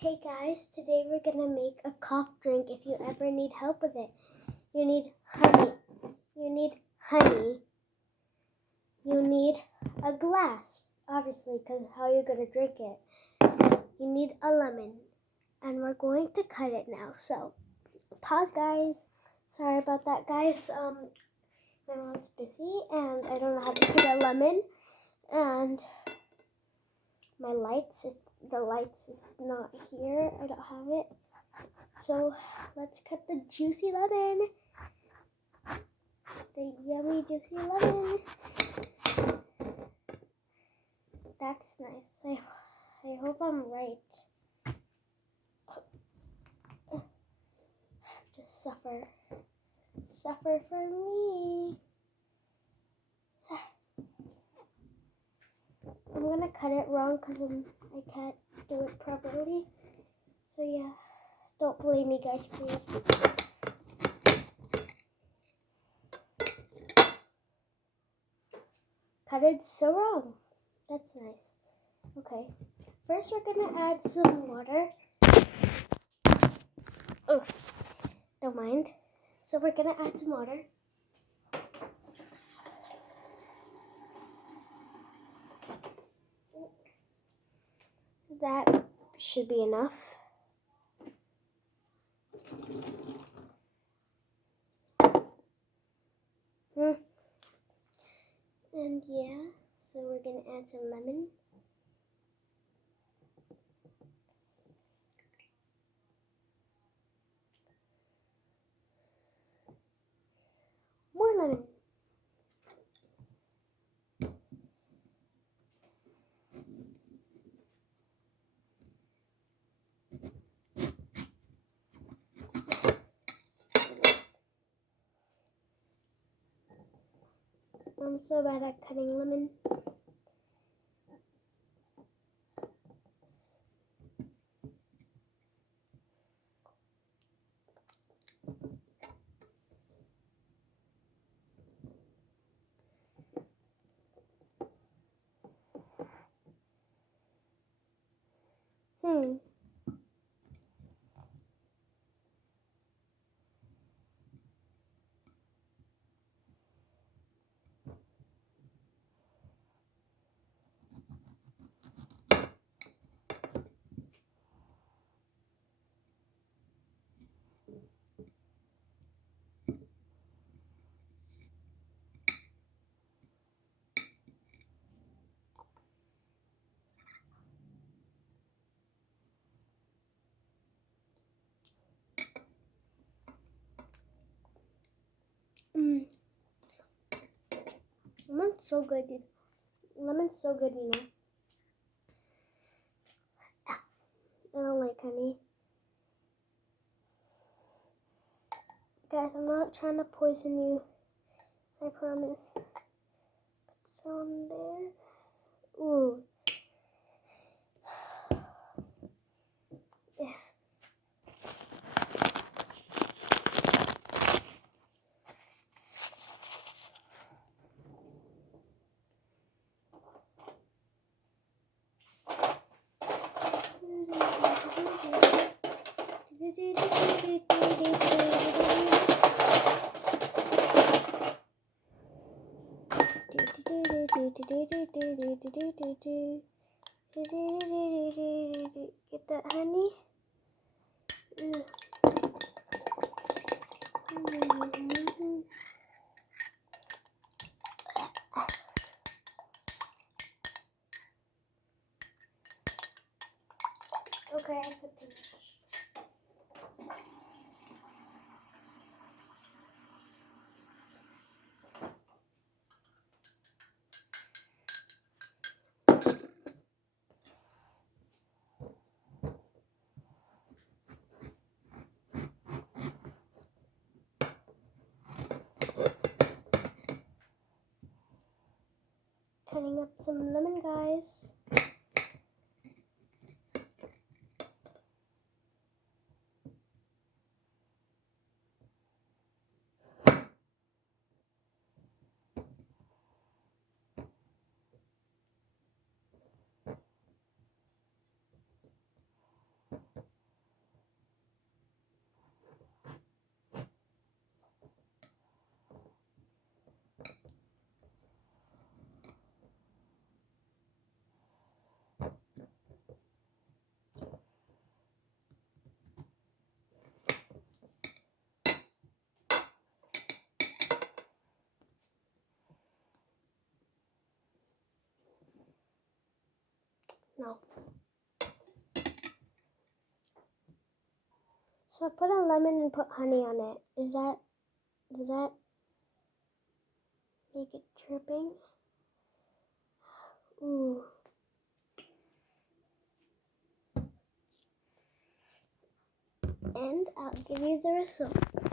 Hey guys, today we're gonna make a cough drink if you ever need help with it. You need honey. You need a glass, obviously, because how you're gonna drink it. You need a lemon. And we're going to cut it now. So, pause guys. Sorry about that guys. My mom's busy and I don't know how to cut a lemon. And my lights, the lights is not here. I don't have it. So let's cut the juicy lemon. The yummy juicy lemon. That's nice. I hope I'm right. Just suffer. Suffer for me. I'm gonna cut it wrong because I can't do it properly. So yeah, don't blame me guys, please. Cut it so wrong. That's nice. Okay, first we're gonna add some water. Oh, don't mind. So we're gonna add some water. That should be enough. And yeah, so we're gonna add some lemon. More lemon. I'm so bad at cutting lemon. Lemon's so good, dude. Lemon's so good, you know. I don't like honey. Guys, I'm not trying to poison you. I promise. Put some there. Ooh. Yeah. Get that, honey? Okay, I put too much. Cutting up some lemon, guys. No. So I put a lemon and put honey on it. Does that make it dripping? Ooh. And I'll give you the results.